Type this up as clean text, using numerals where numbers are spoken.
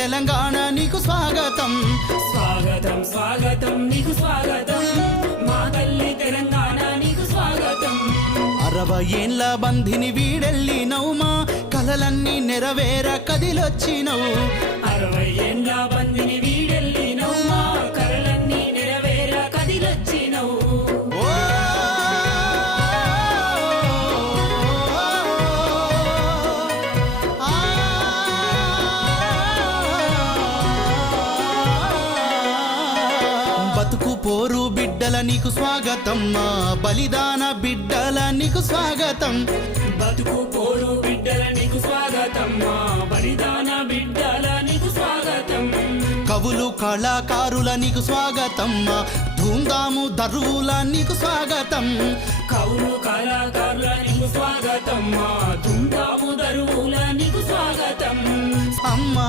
తెలంగాణ నీకు స్వాగతం. స్వాగతం స్వాగతం నీకు స్వాగతం, మా తల్లి తెలంగాణ నీకు స్వాగతం. 60 ఏండ్ల బంధిని వీడెళ్ళినవు, మా కలలన్నీ నెరవేర కదిలొచ్చినవు. 60 ఏండ్ల బందిని వీడెళ్ళినవు, మా కలలన్నీ నెరవేర కదిలొచ్చినవు. బతుకు పోరు బిడ్డల నీకు స్వాగతం, మా బలిదాన బిడ్డల నీకు స్వాగతం. బతుకు పోరు బిడ్డల నీకు స్వాగతం, మా బలిదాన బిడ్డల నీకు స్వాగతం. కవులు కళాకారుల నీకు స్వాగతం, మా ధూంధాము దరువుల నీకు స్వాగతం. కవులు కళాకారుల నీకు స్వాగతం, మా ధూంధాము దరువుల నీకు స్వాగతం. అమ్మా